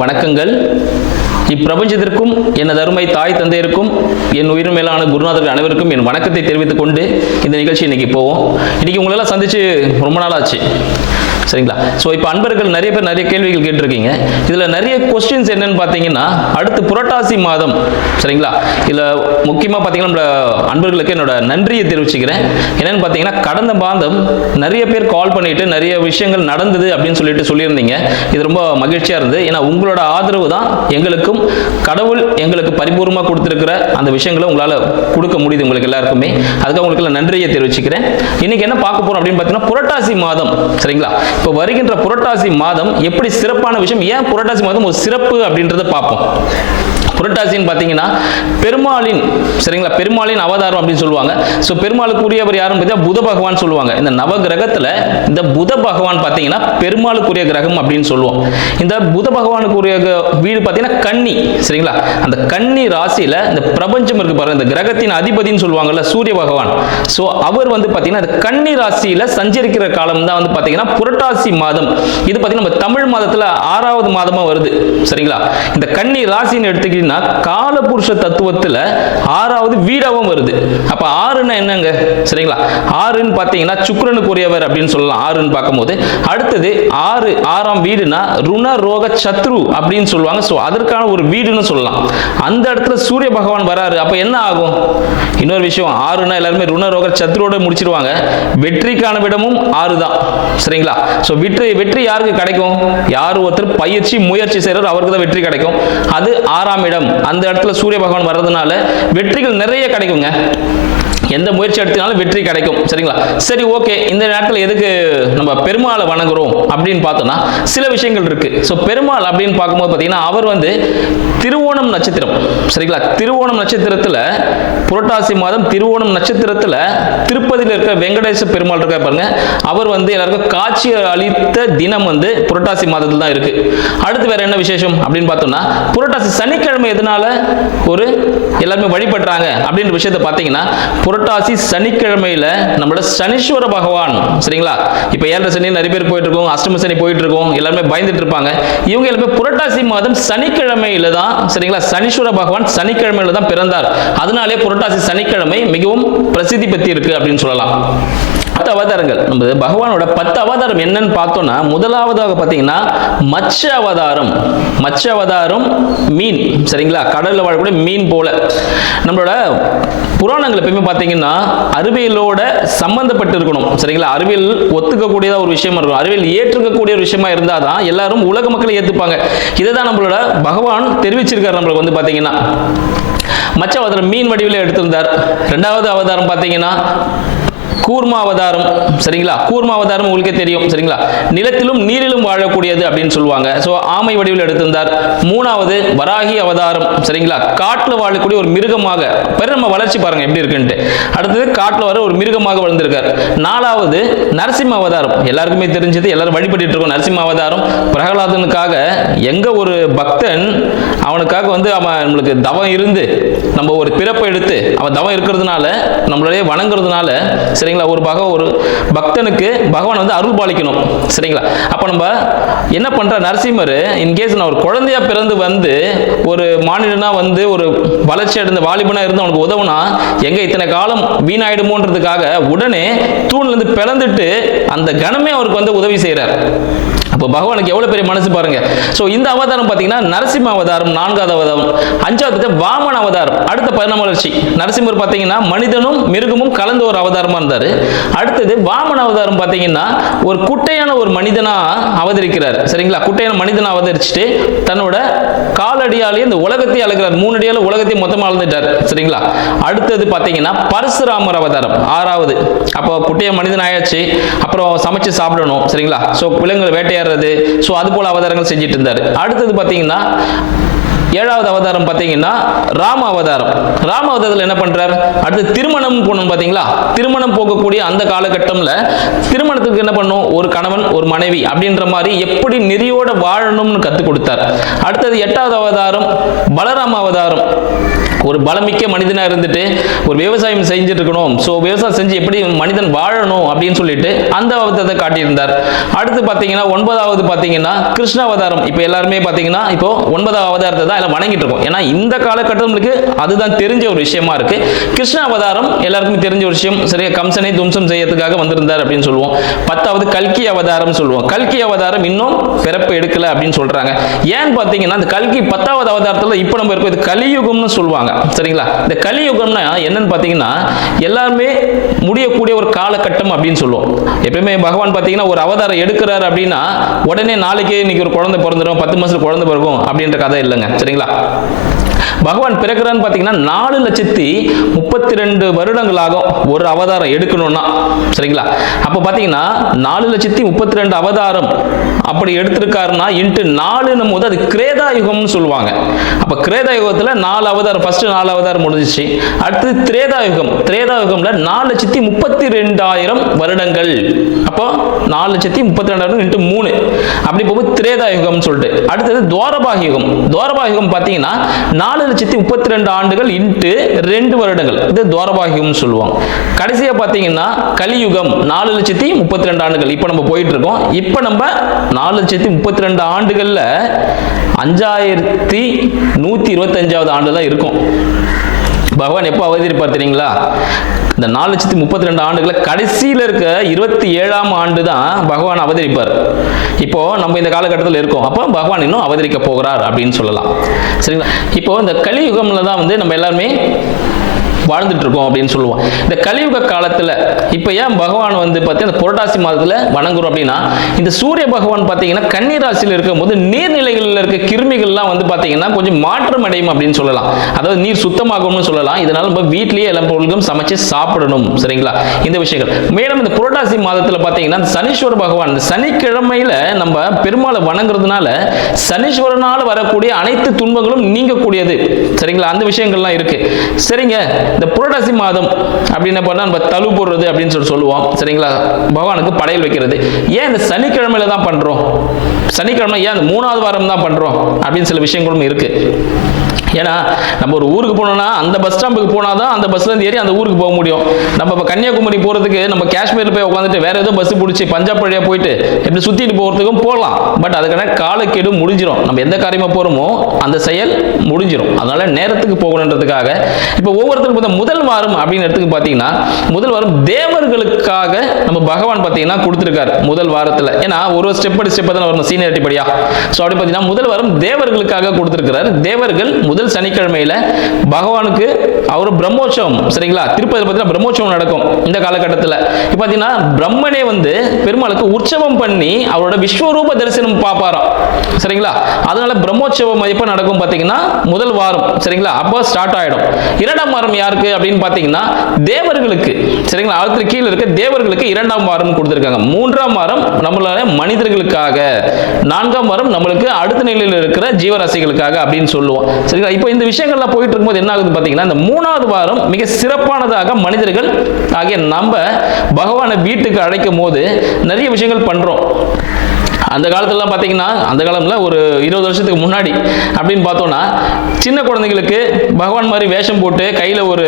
வணக்கங்கள். இப்பிரபஞ்சத்திற்கும் எனது அருமை தாய் தந்தையருக்கும் என் உயிர் மேலான குருநாதர்கள் அனைவருக்கும் என் வணக்கத்தை தெரிவித்துக் கொண்டு இந்த நிகழ்ச்சி இன்னைக்கு போவோம். இன்னைக்கு உங்களெல்லாம் சந்திச்சு ரொம்ப நாள் ஆச்சு, சரிங்களா? ஸோ இப்போ அன்பர்கள் நிறைய பேர் நிறைய கேள்விகள் கேட்டிருக்கீங்க. இதில் நிறைய கொஸ்டின்ஸ் என்னன்னு பார்த்தீங்கன்னா, அடுத்து புரட்டாசி மாதம், சரிங்களா? இதில் முக்கியமாக பார்த்தீங்கன்னா நம்மள அன்பர்களுக்கு என்னோட நன்றியை தெரிவிச்சுக்கிறேன். என்னன்னு பார்த்தீங்கன்னா, கடந்த மாதம் நிறைய பேர் கால் பண்ணிட்டு நிறைய விஷயங்கள் நடந்தது அப்படின்னு சொல்லியிருந்தீங்க. இது ரொம்ப மகிழ்ச்சியாக இருந்தது. ஏன்னா உங்களோட ஆதரவு தான் எங்களுக்கும் கடவுள் எங்களுக்கு பரிபூர்ணமாக கொடுத்துருக்கிற அந்த விஷயங்களை உங்களால் கொடுக்க முடியுது உங்களுக்கு எல்லாருக்குமே. அதுக்காக உங்களுக்கு நன்றியை தெரிவிச்சுக்கிறேன். இன்னைக்கு என்ன பார்க்க போறோம் அப்படின்னு பார்த்தீங்கன்னா, புரட்டாசி மாதம், சரிங்களா? இப்போ வருகின்ற புரட்டாசி மாதம் எப்படி சிறப்பான விஷயம், ஏன் புரட்டாசி மாதம் ஒரு சிறப்பு அப்படின்றத பார்ப்போம். புரட்டாசின்னு பார்த்தீங்கன்னா பெருமாளின், சரிங்களா, பெருமாளின் அவதாரம் அப்படின்னு சொல்லுவாங்க. ஸோ பெருமாளுக்குரியவர் யாருன்னு பார்த்தீங்கன்னா புத பகவான் சொல்லுவாங்க. இந்த நவ கிரகத்தில் இந்த புத பகவான் பார்த்தீங்கன்னா பெருமாளுக்குரிய கிரகம் அப்படின்னு சொல்லுவோம். இந்த புத பகவானுக்குரிய வீடு பார்த்தீங்கன்னா கன்னி, சரிங்களா? அந்த கன்னி ராசியில இந்த பிரபஞ்சம் இருக்கு பாருங்க, இந்த கிரகத்தின் அதிபதினு சொல்லுவாங்கல்ல சூரிய பகவான். ஸோ அவர் வந்து பார்த்தீங்கன்னா இந்த கன்னி ராசியில சஞ்சரிக்கிற காலம் தான் வந்து பார்த்தீங்கன்னா புரட்டாசி மாதம். இது பார்த்தீங்கன்னா நம்ம தமிழ் மாதத்துல 6வது மாதமா வருது, சரிங்களா? இந்த கன்னி ராசின்னு எடுத்துக்கிட்டீங்கன்னா காலபுருஷ தத்துவத்துல 6வது வீடாவும் வருது. அப்ப 6ன்னா என்னங்க, சரிங்களா? 6ன்னு பார்த்தீங்கன்னா சுக்கிரனுக்குரியவர் அப்படின்னு சொல்லலாம். 6ன்னு பார்க்கும்போது அடுத்தது 6ஆம் வீடுனா ருண ரோக சத்ரு அப்படின்னு சொல்லுவாங்க. ஸோ அதற்கான ஒரு வீடுன்னு சொல்லலாம். அந்த இடத்துல சூரிய பகவான் வராரு. அப்ப என்ன ஆகும்? இன்னொரு விஷயம், 6ன்னா எல்லாருமே ருண ரோக சத்ருவோட முடிச்சிருவாங்க. வெற்றிக்கான விடமும் 6 தான், சரிங்களா? ஸோ வெற்றி யாருக்கு கிடைக்கும்? யார் ஒருத்தர் பயிற்சி முயற்சி செய்யறாரு அவருக்கு தான் வெற்றி கிடைக்கும். அது 6ஆம் இடம். அந்த இடத்துல சூரிய பகவான் வர்றதுனால வெற்றிகள் நிறைய கிடைக்குங்க. எந்த முயற்சி எடுத்தினாலும் வெற்றி கிடைக்கும், சரிங்களா? சரி, ஓகே. இந்த நேரத்தில் எதுக்கு நம்ம பெருமாளை வணங்குறோம் அப்படின்னு பார்த்தோம்னா சில விஷயங்கள் இருக்கு. ஸோ பெருமாள் அப்படின்னு பார்க்கும்போது பார்த்தீங்கன்னா அவர் வந்து திருவோணம் நட்சத்திரம், சரிங்களா? திருவோணம் நட்சத்திரத்தில் புரட்டாசி மாதம் திருவோணம் நட்சத்திரத்தில் திருப்பதியில் இருக்கிற வெங்கடேச பெருமாள் இருக்க பாருங்க, அவர் வந்து எல்லாருக்கும் காட்சி அளித்த தினம் வந்து புரட்டாசி மாதத்தில் தான் இருக்கு. அடுத்து வேற என்ன விசேஷம் அப்படின்னு பார்த்தோம்னா புரட்டாசி சனிக்கிழமை எதனால ஒரு எல்லாருமே வழிபடுறாங்க அப்படின்ற விஷயத்தை பார்த்தீங்கன்னா புரட்டாசி சனிக்கிழமையில நம்மளோட சனீஸ்வர பகவான், சரிங்களா? இப்ப 7 சனி நிறைய பேர் போயிட்டு இருக்கோம், அஷ்டம சனி போயிட்டு இருக்கோம், எல்லாருமே பயந்துட்டு இருப்பாங்க. இவங்க எல்லாமே புரட்டாசி மாதம் சனிக்கிழமையில தான், சரிங்களா, சனீஸ்வர பகவான் சனிக்கிழமையில தான் பிறந்தார். அதனாலே புரட்டாசி சனிக்கிழமை மிகவும் பிரசித்தி பெற்று இருக்கு அப்படின்னு சொல்லலாம். 10 அவதாரங்கள், நம்ம பகவானோட 10 அவதாரம் என்னன்னு பார்த்தோம்னா முதலாவதாக பார்த்தீங்கன்னா மச்ச அவதாரம். மச்ச அவதாரம் மீன், சரிங்களா? கடல்ல வாழக்கூடிய மீன் போல. நம்மளோட புராணங்கள் எப்பயுமே பார்த்தீங்கன்னா அறிவியலோட சம்பந்தப்பட்டு இருக்கணும், சரிங்களா? அறிவியல் ஒத்துக்கக்கூடியதா ஒரு விஷயமா இருக்கும், அறிவியல் ஏற்றுக்கக்கூடிய ஒரு விஷயமா இருந்தால் தான் எல்லாரும் உலக மக்களை ஏற்றுப்பாங்க. இதை தான் நம்மளோட பகவான் தெரிவிச்சிருக்காரு நம்மளுக்கு வந்து பார்த்தீங்கன்னா. மச்ச அவதாரம் மீன் வடிவில் எடுத்திருந்தார். 2வது அவதாரம் பார்த்தீங்கன்னா கூர்மா அவதாரம், சரிங்களா? கூர்மா அவதாரம் உங்களுக்கே தெரியும், சரிங்களா? நிலத்திலும் நீரிலும் வாழக்கூடியது அப்படின்னு சொல்லுவாங்க. ஸோ ஆமை வடிவில் எடுத்திருந்தார். 3வது வராகி அவதாரம், சரிங்களா? காட்டில் வாழக்கூடிய ஒரு மிருகமாக, நம்ம வளர்ச்சி பாருங்க எப்படி இருக்குன்ட்டு. அடுத்தது காட்டில் வர ஒரு மிருகமாக வளர்ந்திருக்கார். 4வது நரசிம்ம அவதாரம், எல்லாருக்குமே தெரிஞ்சது, எல்லாரும் வழிபட்டு இருக்கோம். நரசிம்ம அவதாரம் பிரகலாதனுக்காக எங்க ஒரு பக்தன் அவனுக்காக வந்து அவன் நம்மளுக்கு தவம் இருந்து நம்ம ஒரு பிறப்பை எடுத்து அவன் தவம் இருக்கிறதுனால நம்மளுடைய வணங்குறதுனால, சரிங்களா, ஒரு பக்தனுக்கு பகவான் வந்து அருள் பாலிக்கணும், சரிங்களா? அப்ப நம்ம என்ன பண்ற, நரசிம்மர் இன்கேஸ் நான் ஒரு குழந்தையா பிறந்து வந்து ஒரு மாநிலனா வந்து ஒரு வளர்ச்சி அடைந்த வாலிபனா இருந்து அவனுக்கு உதவுனா எங்க இத்தனை காலம் வீணாயிடுமோன்றதுக்காக உடனே தூண்ல இருந்து பிளந்துட்டு அந்த கணமே அவருக்கு வந்து உதவி செய்யறார். அப்போ பகவானுக்கு எவ்வளவு பெரிய மனசு பாருங்க. ஸோ இந்த அவதாரம் பார்த்தீங்கன்னா நரசிம்ம அவதாரம் 4வது அவதாரம். 5வது வாமன அவதாரம், அடுத்த பரிணாம வளர்ச்சி. நரசிம்மர் பார்த்தீங்கன்னா மனிதனும் மிருகமும் கலந்த ஒரு அவதாரமா இருந்தார். அடுத்தது வாமன அவதாரம் பார்த்தீங்கன்னா ஒரு குட்டையான ஒரு மனிதனா அவதரிக்கிறார், சரிங்களா? குட்டையான மனிதனா அவதரிச்சுட்டு தன்னோட காலடியாலே இந்த உலகத்தை அழகிறார். 3 அடியால உலகத்தையும் மொத்தமாக அழுந்துட்டார், சரிங்களா? அடுத்தது பார்த்தீங்கன்னா பரசுராமர் அவதாரம் 6வது. அப்போ குட்டைய மனிதன் ஆயாச்சு, அப்புறம் சமைச்சு சாப்பிடணும், சரிங்களா? ஸோ விலங்குகள் வேட்டையாடுறது, ஸோ அது போல அவதாரங்கள் செஞ்சுட்டு இருந்தார். அடுத்தது பார்த்தீங்கன்னா 7வது அவதாரம் பார்த்தீங்கன்னா ராம அவதாரம். ராம அவதாரத்தில் என்ன பண்றார்? அடுத்து திருமணம் போகணும், பார்த்தீங்களா? திருமணம் போகக்கூடிய அந்த காலகட்டம்ல திருமணத்துக்கு என்ன பண்ணும், ஒரு கணவன் ஒரு மனைவி அப்படின்ற மாதிரி எப்படி நெறியோட வாழணும்னு கற்றுக் கொடுத்தார். அடுத்தது 8வது அவதாரம் பலராம அவதாரம். ஒரு பலமிக்க மனிதனா இருந்துட்டு ஒரு விவசாயம் செஞ்சுட்டு இருக்கணும், ஸோ விவசாயம் செஞ்சு எப்படி மனிதன் வாழணும் அப்படின்னு சொல்லிட்டு அந்த அவதாரத்தை காட்டியிருந்தார். அடுத்து பார்த்தீங்கன்னா 9வது பார்த்தீங்கன்னா கிருஷ்ணாவதாரம். இப்போ எல்லாருமே பார்த்தீங்கன்னா இப்போ 9வது அவதாரத்தை தான் எல்லாம் வணங்கிட்டு இருக்கோம். ஏன்னா இந்த காலகட்டங்களுக்கு அதுதான் தெரிஞ்ச ஒரு விஷயமா இருக்கு. கிருஷ்ணாவதாரம் எல்லாருக்குமே தெரிஞ்ச ஒரு விஷயம். சரியா, கம்சனை தும்சம் செய்யறதுக்காக வந்திருந்தார் அப்படின்னு சொல்லுவோம். 10வது கல்கி அவதாரம் சொல்லுவோம். கல்கி அவதாரம் இன்னும் பிறப்பு எடுக்கல அப்படின்னு சொல்றாங்க. ஏன்னு பார்த்தீங்கன்னா இந்த கல்கி 10வது அவதாரத்தில் இப்போ நம்ம இருக்கோம், இது கலியுகம்னு சொல்லுவாங்க. சரிங்களா, இந்த கலியுகம்னா என்னன்னு பார்த்தீங்கன்னா எல்லாருமே முடியக்கூடிய ஒரு காலகட்டம் அப்படின்னு சொல்லுவோம். எப்பயுமே பகவான் பார்த்தீங்கன்னா ஒரு அவதாரம் எடுக்கிறாரு அப்படின்னா உடனே நாளைக்கே இன்னைக்கு ஒரு குழந்தை பிறந்துடும், 10 மாசத்துல குழந்தை பிறக்கும் அப்படின்ற கதை இல்லைங்க. சரிங்களா, பகவான் பிறக்கிறான்னு பார்த்தீங்கன்னா 4,32 வருடங்களாகும் ஒரு அவதாரம் எடுக்கணும்னா. சரிங்களா, அப்போ பார்த்தீங்கன்னா 4,32 அவதாரம் அப்படி எடுத்திருக்காருன்னா இன்ட்டு 4 போது அது கிரேதா யுகம்னு சொல்லுவாங்க. அப்போ கிரேதா யுகத்தில் 4 அவதாரம், ஃபர்ஸ்ட் 4 அவதாரம் முடிஞ்சிச்சு. அடுத்து திரேதா யுகம். திரேதா யுகம்ல 4,32,000 வருடங்கள். அப்போ 4,32,000 இன்ட்டு 3 அப்படி போகும்போது திரேதா யுகம்னு சொல்லிட்டு. அடுத்தது துவாரபாக யுகம். துவாரபாக யுகம் பார்த்தீங்கன்னா 4,32 ஆண்டுகள் இன்ட்டு 2 வருடங்கள். இது துவாரபாகியம்னு சொல்லுவாங்க. கடைசியா பார்த்தீங்கன்னா கலியுகம் 4,32 ஆண்டுகள். இப்போ நம்ம போயிட்டு இருக்கோம். இப்போ நம்ம 4,32 ஆண்டுகள்ல 5,125வது ஆண்டு தான் இருக்கும். பகவான் எப்போ அவதரிப்பார் தெரியுங்களா? இந்த 4,32 ஆண்டுகளை கடைசியில் இருக்க 27ஆம் ஆண்டு தான் பகவான் அவதரிப்பார். இப்போ நம்ம இந்த காலகட்டத்தில் இருக்கோம், அப்போ பகவான் இன்னும் அவதரிக்க போகிறார் அப்படின்னு சொல்லலாம். சரிங்களா, இப்போ இந்த கலியுகம்ல தான் வந்து நம்ம எல்லாருமே வாழ்ந்துட்டு இருக்கோம் அப்படின்னு சொல்லுவோம். இந்த கலியுக காலத்துல இப்ப ஏன் பகவான் வந்து பார்த்தீங்கன்னா புரட்டாசி மாதத்துல வணங்குறோம் அப்படின்னா, இந்த சூரிய பகவான் பார்த்தீங்கன்னா கன்னி ராசியில் இருக்கும் போது நீர்நிலைகளில் இருக்க கிருமிகள்லாம் வந்து பார்த்தீங்கன்னா கொஞ்சம் மாற்றம் அடையும் அப்படின்னு சொல்லலாம். அதாவது நீர் சுத்தமாகும்னு சொல்லலாம். இதனால நம்ம வீட்லயே எல்லா பொருட்களும் சமைச்சு சாப்பிடணும். சரிங்களா, இந்த விஷயங்கள். மேலும் இந்த புரட்டாசி மாதத்துல பார்த்தீங்கன்னா சனீஸ்வர பகவான் சனிக்கிழமையில நம்ம பெருமாளை வணங்குறதுனால சனீஸ்வரனால வரக்கூடிய அனைத்து துன்பங்களும் நீங்கக்கூடியது. சரிங்களா, அந்த விஷயங்கள்லாம் இருக்கு. சரிங்க, இந்த புரட்டாசி மாதம் அப்படின்னு பண்ணா நம்ம தழு போடுறது அப்படின்னு சொல்லுவோம். சரிங்களா, பகவானுக்கு படையல் வைக்கிறது. ஏன் இந்த சனிக்கிழமையில தான் பண்றோம்? சனிக்கிழமை ஏன் 3வது வாரம் தான் பண்றோம் அப்படின்னு சில விஷயங்களும் இருக்கு. ஏன்னா நம்ம ஒரு ஊருக்கு போனோம்னா அந்த பஸ் ஸ்டாம்புக்கு போனாதான் அந்த பஸ்ல இருந்து ஏறி அந்த ஊருக்கு போக முடியும். நம்ம இப்போ கன்னியாகுமரி போறதுக்கு நம்ம காஷ்மீர்ல போய் உட்காந்துட்டு வேற ஏதோ பஸ் பிடிச்சி பஞ்சாப் வழியா போயிட்டு எப்படி சுத்திட்டு போறதுக்கும் போகலாம். பட் அதுக்கான காலக்கெடு முடிஞ்சிடும். நம்ம எந்த காரியமா போறோமோ அந்த செயல் முடிஞ்சிடும். அதனால நேரத்துக்கு போகணுன்றதுக்காக இப்போ ஒவ்வொருத்தருக்கும் முதல் வாரம் அப்படின்னு எடுத்துக்கு பார்த்தீங்கன்னா முதல் வாரம் தேவர்களுக்காக நம்ம பகவான் பார்த்தீங்கன்னா கொடுத்துருக்காரு முதல் வாரத்தில். ஏன்னா ஒரு ஸ்டெப் படி ஸ்டெப் தான் வரணும் சீனியாரிட்டி படியா. ஸோ அப்படி பார்த்தீங்கன்னா முதல் வாரம் தேவர்களுக்காக கொடுத்துருக்கிறார். தேவர்கள் முதல் சனிக்கிழமையில பகவானுக்கு அவர் பிரம்மோற்சவம். சரிங்களா, திருப்பதி பார்த்தீங்கன்னா பிரம்மோற்சவம் நடக்கும் இந்த காலகட்டத்தில். இப்போ பார்த்தீங்கன்னா பிரம்மனே வந்து பெருமாளுக்கு உற்சவம் பண்ணி அவரோட விஸ்வரூப தரிசனம் பார்ப்பாராம். சரிங்களா, அதனால பிரம்மோற்சவம் எப்போ நடக்கும் பார்த்தீங்கன்னா முதல் வாரம். சரிங்களா, அப்போ ஸ்டார்ட் ஆயிடும். 2ஆம் வாரம் யாருக்கு அப்படின்னு பார்த்தீங்கன்னா தேவர்களுக்கு. சரிங்களா, அடுத்த கீழே இருக்க தேவர்களுக்கு 2ஆம் வாரம் கொடுத்துருக்காங்க. 3ஆம் வாரம் நம்மளால மனிதர்களுக்காக, 4ஆம் வாரம் நம்மளுக்கு அடுத்த நிலையில் இருக்கிற ஜீவராசிகளுக்காக அப்படின்னு சொல்லுவோம். சரிங்களா, இப்போ இந்த விஷயங்கள்லாம் போயிட்டு இருக்கும்போது என்ன ஆகுது பார்த்தீங்கன்னா இந்த 3வது வாரம் மிக சிறப்பானதாக மனிதர்கள் ஆகிய நம்ம பகவானை வீட்டுக்கு அழைக்கும் போது நிறைய விஷயங்கள் பண்றோம். அந்த காலத்துலலாம் பார்த்தீங்கன்னா அந்த காலத்தில் ஒரு 20 வருஷத்துக்கு முன்னாடி அப்படின்னு பார்த்தோம்னா சின்ன குழந்தைங்களுக்கு பகவான் மாதிரி வேஷம் போட்டு கையில் ஒரு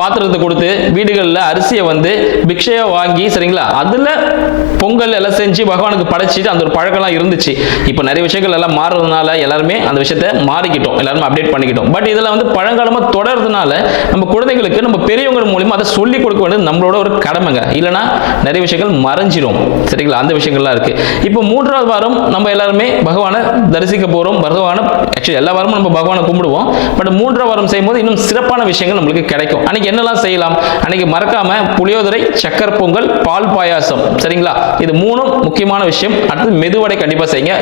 பாத்திரத்தை கொடுத்து வீடுகளில் அரிசியை வந்து பிக்ஷையை வாங்கி, சரிங்களா, அதில் பொங்கல் எல்லாம் செஞ்சு பகவானுக்கு படைச்சிட்டு அந்த ஒரு பழக்கம்லாம் இருந்துச்சு. இப்போ நிறைய விஷயங்கள் எல்லாம் மாறுறதுனால எல்லாருமே அந்த விஷயத்தை மாறிக்கிட்டோம், எல்லாருமே அப்டேட் பண்ணிக்கிட்டோம். பட் இதெல்லாம் வந்து பழங்காலமாக தொடர்றதுனால நம்ம குழந்தைங்களுக்கு நம்ம பெரியவங்க மூலியமா அதை சொல்லிக் கொடுக்க வேண்டியது நம்மளோட ஒரு கடமைங்க. இல்லைன்னா நிறைய விஷயங்கள் மறைஞ்சிரும். சரிங்களா, அந்த விஷயங்கள்லாம் இருக்கு. இப்போ 3வது வாரம் நம்ம எல்லாருமே பகவானை தரிசிக்க போறோம். பகவானை ஆக்சுவலி எல்லா வாரமும் நம்ம பகவானை கும்பிடுவோம். பட் 3ஆம் வாரம் செய்யும்போது இன்னும் சிறப்பான விஷயங்கள் நம்மளுக்கு கிடைக்கும். அன்னைக்கு என்னெல்லாம் செய்யலாம்? அன்னைக்கு மறக்காம புளியோதரை, சக்கரை பொங்கல், பால் பாயாசம். சரிங்களா, இது 3ம் முக்கியமான விஷயம். அடுத்து மெதுவடை கண்டிப்பா செய்யுங்க.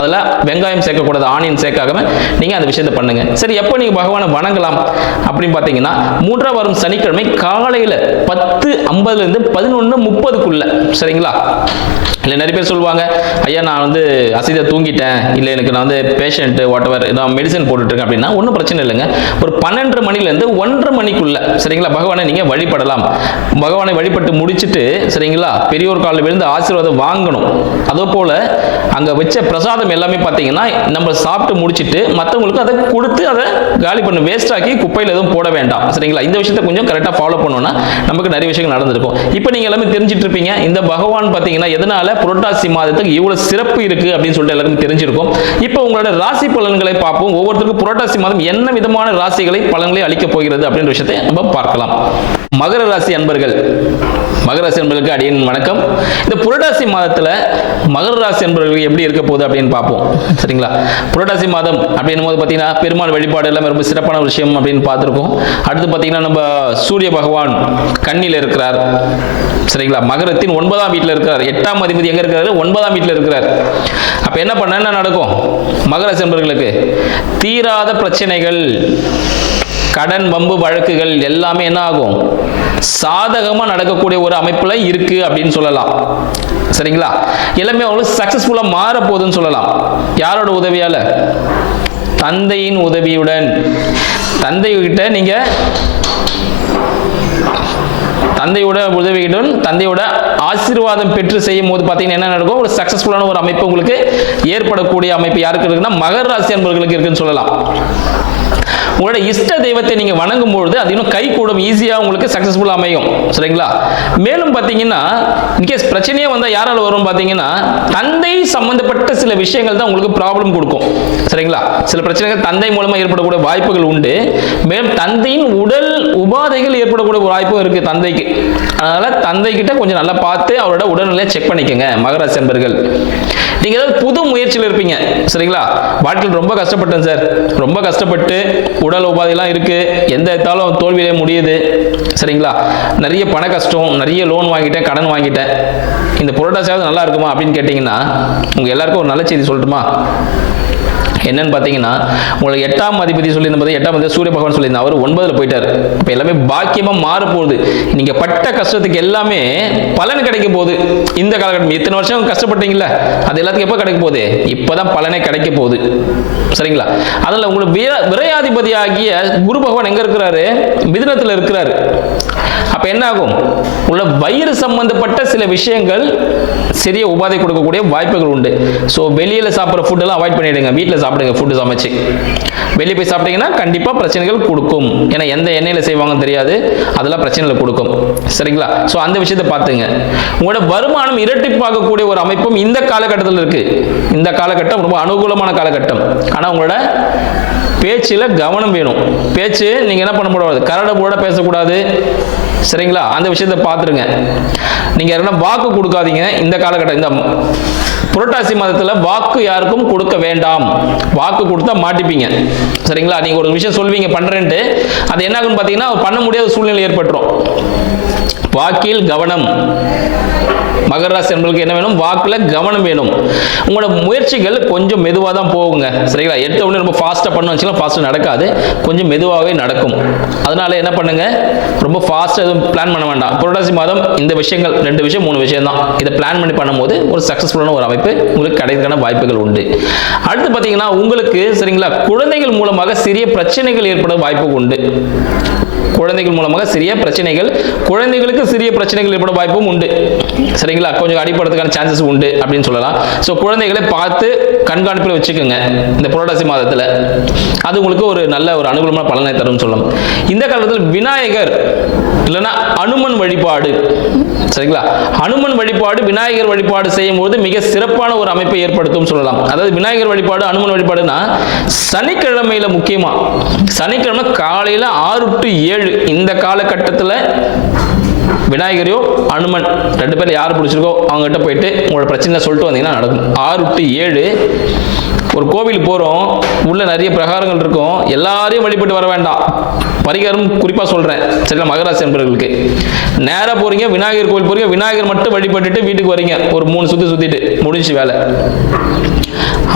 அதில் வெங்காயம் சேர்க்கக்கூடாது, ஆனியன் சேர்க்காம நீங்க அந்த விஷயத்தை பண்ணுங்க. சரி, எப்போ நீங்க பகவானை வணங்கலாம் அப்படின்னு பார்த்தீங்கன்னா 3ஆம் வாரம் சனிக்கிழமை காலையில 10:50 இருந்து 11:30. சரிங்களா, இல்லை நிறைய பேர் சொல்லுவாங்க ஐயா நான் வந்து அசதியாக தூங்கிட்டேன், இல்லை எனக்கு நான் வந்து பேஷண்ட் வாட் எவர் நான் மெடிசன் போட்டுட்ருக்கேன் அப்படின்னா ஒன்றும் பிரச்சனை இல்லைங்க. ஒரு 12:30 மணிலேருந்து 1:30 மணிக்குள்ள சரிங்களா பகவானை நீங்கள் வழிபடலாம். பகவானை வழிபட்டு முடிச்சுட்டு சரிங்களா பெரியோர் காலில் விழுந்து ஆசீர்வாதம் வாங்கணும். அதே போல் அங்கே வச்ச பிரசாதம் எல்லாமே பார்த்தீங்கன்னா நம்ம சாப்பிட்டு முடிச்சுட்டு மற்றவங்களுக்கு அதை கொடுத்து அதை காலி பண்ண, வேஸ்ட் ஆக்கி குப்பையில் எதுவும் போட வேண்டாம் சரிங்களா. இந்த விஷயத்தை கொஞ்சம் கரெக்டாக ஃபாலோ பண்ணோம்னா நமக்கு நிறைய விஷயங்கள் நடந்திருக்கும். இப்போ நீங்கள் எல்லாமே தெரிஞ்சிட்டு இருப்பீங்க இந்த பகவான் பார்த்தீங்கன்னா எதனால புரட்டாசி மாதத்துக்கு இவ்வளவு சிறப்பு இருக்கு அப்படின்னு சொல்லிட்டு எல்லாருக்கும் தெரிஞ்சிருக்கும். இப்போ உங்களோட ராசி பலன்களை பார்ப்போம். ஒவ்வொருத்தருக்கும் புரட்டாசி மாதம் என்ன விதமான ராசிகளை பலன்களை அளிக்க போகிறது அப்படின்ற விஷயத்தை நம்ம பார்க்கலாம். மகர ராசி அன்பர்கள், மகர ராசி அன்பர்களுக்கு அடியேன் வணக்கம். இந்த புரட்டாசி மாதத்தில் மகர ராசி அன்பர்களுக்கு எப்படி இருக்க போகுது அப்படின்னு பார்ப்போம் சரிங்களா. புரட்டாசி மாதம் அப்படின்னும் போது பார்த்தீங்கன்னா பெருமாள் வழிபாடு எல்லாமே ரொம்ப சிறப்பான விஷயம் அப்படின்னு பார்த்துருக்கோம். அடுத்து பார்த்தீங்கன்னா நம்ம சூரிய பகவான் கன்னியில் இருக்கிறார் சரிங்களா. மகரத்தின் 9ஆம் வீட்டில் இருக்கிறார். 8ஆம் அதிபதி எங்க இருக்கிறாரு? 9ஆம் வீட்டில் இருக்கிறார். அப்ப என்ன நடக்கும்? மகர ராசி அன்பர்களுக்கு தீராத பிரச்சனைகள், கடன் வம்பு வழக்குகள் எல்லாமே என்ன ஆகும்? சாதகமா நடக்கக்கூடிய ஒரு அமைப்புல இருக்கு அப்படின்னு சொல்லலாம் சரிங்களா. எல்லாமே அவங்களுக்கு சக்சஸ்ஃபுல்லா மாற போகுதுன்னு சொல்லலாம். யாரோட உதவியால? தந்தையின் உதவியுடன். தந்தைகிட்ட நீங்க தந்தையோட உதவியுடன் தந்தையோட ஆசீர்வாதம் பெற்று செய்யும் போது பார்த்தீங்கன்னா என்ன நடக்கும்? ஒரு சக்சஸ்ஃபுல்லான ஒரு அமைப்பு உங்களுக்கு ஏற்படக்கூடிய அமைப்பு யாருக்கு இருக்குன்னா மகர ராசி அன்பர்களுக்கு இருக்குன்னு சொல்லலாம். உங்களோட இஷ்ட தெய்வத்தை நீங்க வணங்கும் பொழுது அது இன்னும் கை கூடும், ஈஸியா உங்களுக்கு சக்சஸ்ஃபுல் அமையும் சரிங்களா. மேலும் பாத்தீங்கன்னா இன்கேஸ் பிரச்சனையே வந்தா யாரால வரும் பாத்தீங்கன்னா தந்தை சம்பந்தப்பட்ட சில விஷயங்கள் தான் உங்களுக்கு ப்ராப்ளம் கொடுக்கும் சரிங்களா. சில பிரச்சனைகள் தந்தை மூலமா ஏற்படக்கூடிய வாய்ப்புகள் உண்டு. மேலும் தந்தையின் உடல் உபாதைகள் ஏற்படக்கூடிய ஒரு வாய்ப்பும் இருக்கு தந்தைக்கு. அதனால தந்தை கிட்ட கொஞ்சம் நல்லா பார்த்து அவரோட உடல்நிலையை செக் பண்ணிக்கோங்க மகராசி அன்பர்கள். நீங்க ஏதாவது புது முயற்சியில் இருப்பீங்க சரிங்களா. வாழ்க்கையில் ரொம்ப கஷ்டப்பட்டேன் சார், ரொம்ப கஷ்டப்பட்டு உடல் உபாதைலாம் இருக்கு, எந்த எடுத்தாலும் தோல்வியிலே முடியுது சரிங்களா. நிறைய பண கஷ்டம், நிறைய லோன் வாங்கிட்டேன், கடன் வாங்கிட்டேன், இந்த புரட்டாசியாவது நல்லா இருக்குமா அப்படின்னு கேட்டீங்கன்னா உங்க எல்லாருக்கும் ஒரு நல்ல செய்தி சொல்லட்டுமா? என்னன்னு பார்த்தீங்கன்னா உங்களுக்கு 8ஆம் அதிபதி சொல்லியிருந்த 8ஆம் அதிபதி சூரிய பகவான் சொல்லியிருந்தா அவர் 9ல் போயிட்டார். இப்போ எல்லாமே பாக்கியமா மாற போகுது. நீங்க பட்ட கஷ்டத்துக்கு எல்லாமே பலன் கிடைக்க போகுது இந்த காலகட்டம். இத்தனை வருஷம் கஷ்டப்பட்டீங்களா அது எல்லாத்துக்கும் எப்போ கிடைக்க போகுது? இப்போதான் பலனே கிடைக்க போகுது சரிங்களா. அதில் உங்களுக்கு விரையாதிபதி ஆகிய குரு பகவான் எங்க இருக்கிறாரு? மிதுனத்தில் இருக்கிறாரு. அப்ப என்ன ஆகும்? உள்ள வயிறு சம்பந்தப்பட்ட சில விஷயங்கள் சிறிய உபாதை கொடுக்கக்கூடிய வாய்ப்புகள் உண்டு. ஸோ வெளியில சாப்பிட்ற ஃபுட் எல்லாம் அவாய்ட் பண்ணிடுங்க, வீட்டில் சாப்பிடுங்க. ஃபுட்டு சமைச்சு வெளியே போய் சாப்பிட்டீங்கன்னா கண்டிப்பா பிரச்சனைகள் கொடுக்கும். ஏன்னா எந்த எண்ணெயில செய்வாங்கன்னு தெரியாது, அதெல்லாம் பிரச்சனைகளை கொடுக்கும் சரிங்களா. ஸோ அந்த விஷயத்தை பார்த்துங்க. உங்களோட வருமானம் இரட்டிப்பாகக்கூடிய ஒரு அமைப்பும் இந்த காலகட்டத்தில் இருக்கு. இந்த காலகட்டம் ரொம்ப அனுகூலமான காலகட்டம். ஆனால் உங்களோட பேச்சில் கவனம் வேணும். பேச்சு நீங்க என்ன பண்ண கூடாது, கரடு போட பேசக்கூடாது சரிங்களா. அந்த விஷயத்தை பார்த்துருங்க. நீங்க யாருன்னா வாக்கு கொடுக்காதீங்க இந்த காலகட்டம். இந்த புரட்டாசி மாதத்துல வாக்கு யாருக்கும் கொடுக்க வேண்டாம். வாக்கு கொடுத்தா மாட்டிப்பீங்க சரிங்களா. நீங்க ஒரு விஷயம் சொல்வீங்க பண்றேன்ட்டு, அது என்ன ஆகுன்னு பாத்தீங்கன்னா பண்ண முடியாத சூழ்நிலை ஏற்பட்டுரும். வாக்கில் கவனம். மகர ராசி என்பவர்களுக்கு என்ன வேணும்? வாக்குல கவனம் வேணும். உங்களோட முயற்சிகள் கொஞ்சம் மெதுவாக தான் போகுங்க சரிங்களா. எடுத்த உடனே ரொம்ப ஃபாஸ்ட்டாக பண்ண வச்சுக்கலாம், ஃபாஸ்ட்டாக நடக்காது, கொஞ்சம் மெதுவாகவே நடக்கும். அதனால என்ன பண்ணுங்க, ரொம்ப ஃபாஸ்ட்டாக எதுவும் பிளான் பண்ண வேண்டாம். புரட்டாசி மாதம் இந்த விஷயங்கள் 2 விஷயம் 3 விஷயம் தான். இதை பிளான் பண்ணி பண்ணும்போது ஒரு சக்ஸஸ்ஃபுல்லான ஒரு அமைப்பு உங்களுக்கு கிடைக்கிறதுக்கான வாய்ப்புகள் உண்டு. அடுத்து பார்த்தீங்கன்னா உங்களுக்கு சரிங்களா குழந்தைகள் மூலமாக சிறிய பிரச்சனைகள் ஏற்பட வாய்ப்பு உண்டு. குழந்தைகள் மூலமாக சிறிய பிரச்சனைகள், குழந்தைகளுக்கு சிறிய பிரச்சனைகள் ஏற்பட வாய்ப்பும் உண்டு சரிங்களா. கொஞ்சம் அடிப்படுறதுக்கான சான்சஸ் உண்டு அப்படின்னு சொல்லலாம். ஸோ குழந்தைகளை பார்த்து கண்காணிப்பில் வச்சுக்கோங்க இந்த புரட்டாசி மாதத்தில். அது உங்களுக்கு ஒரு நல்ல ஒரு அனுகூலமான பலனை தரும் சொல்லலாம். இந்த காலத்தில் விநாயகர் இல்லைன்னா அனுமன் வழிபாடு சரிங்களா. அனுமன் வழிபாடு விநாயகர் வழிபாடு செய்யும் போது மிக சிறப்பான ஒரு அமைப்பை ஏற்படுத்தும் சொல்லலாம். அதாவது விநாயகர் வழிபாடு அனுமன் வழிபாடுனா சனிக்கிழமையில, முக்கியமா சனிக்கிழமை காலையில 6 to 7 இந்த காலகட்டத்தில் விநாயகரையோ அனுமன் 2 பேர்ல யார் பிடிச்சிருக்கோ அவங்ககிட்ட போயிட்டு உங்களோட பிரச்சனை சொல்லிட்டு வந்தீங்கன்னா நடக்கும். 6 to 7 ஒரு கோவில் போறோம், உள்ள நிறைய பிரகாரங்கள் இருக்கும், எல்லாரையும் வழிபட்டு வர வேண்டாம். பரிகாரம் குறிப்பா சொல்றேன் சரிங்களா. மகராசி என்பவர்களுக்கு நேரா போறீங்க, விநாயகர் கோவில் போறீங்க, விநாயகர் மட்டும் வழிபட்டுட்டு வீட்டுக்கு வரீங்க, ஒரு 3 சுத்து சுத்திட்டு முடிஞ்சு வேலை.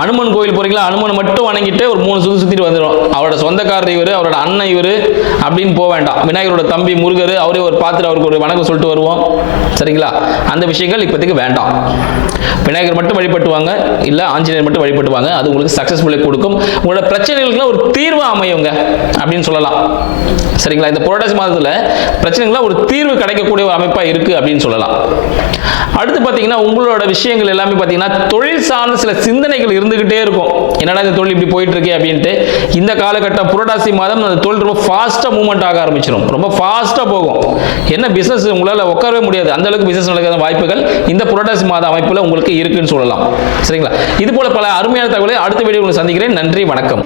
அனுமன் கோயில் போறீங்களா, அனுமனை மட்டும் வணங்கிட்டு ஒரு 3 சுத்திட்டு வந்துடும். அவரோட சொந்தக்காரர் இவர், அவரோட அண்ணன் இவர் அப்படின்னு போக வேண்டாம். விநாயகரோட தம்பி முருகர், அவரே ஒரு பார்த்துட்டு அவருக்கு ஒரு வணக்கம் சொல்லிட்டு வருவோம். சரிங்களா? அந்த விஷயங்கள் இப்போதைக்கு வேண்டாம். விநாயகர் மட்டும் வழிபட்டுவாங்க, இல்லை ஆஞ்சநேயர் மட்டும் வழிபட்டுவாங்க. அது உங்களுக்கு சக்சஸ்ஃபுல்லி கொடுக்கும். உங்களோட பிரச்சனைகளுக்கு ஒரு தீர்வு அமையுங்க அப்படின்னு சொல்லலாம். சரிங்களா? இந்த புரட்டாசி மாதத்தில் பிரச்சனைகள்லாம் ஒரு தீர்வு கிடைக்கக்கூடிய ஒரு அமைப்பாக இருக்கு அப்படின்னு சொல்லலாம். அடுத்து பார்த்தீங்கன்னா உங்களோட விஷயங்கள் எல்லாமே பார்த்தீங்கன்னா தொழில் சார்ந்த சில சிந்தனைகள் இருந்துகிட்டே இருக்கும். என்னடா இந்த தொழில் இப்படி போயிட்டு இருக்கு அப்படின்ட்டு. இந்த காலகட்டம் புரட்டாசி மாதம் அந்த தொழில் ரொம்ப ஃபாஸ்ட்டாக மூவ்மெண்ட் ஆக ஆரம்பிச்சிடும். ரொம்ப ஃபாஸ்ட்டாக போகும். என்ன பிசினஸ் உங்களால் உட்காரவே முடியாது, அந்த அளவுக்கு பிசினஸ் நடக்கிற வாய்ப்புகள் இந்த புரட்டாசி மாத அமைப்பில் உங்களுக்கு இருக்குன்னு சொல்லலாம். சரிங்களா? இது போல பல அருமையான தகவலை அடுத்த வீடியோ உங்களுக்கு சந்திக்கிறேன். நன்றி, வணக்கம்.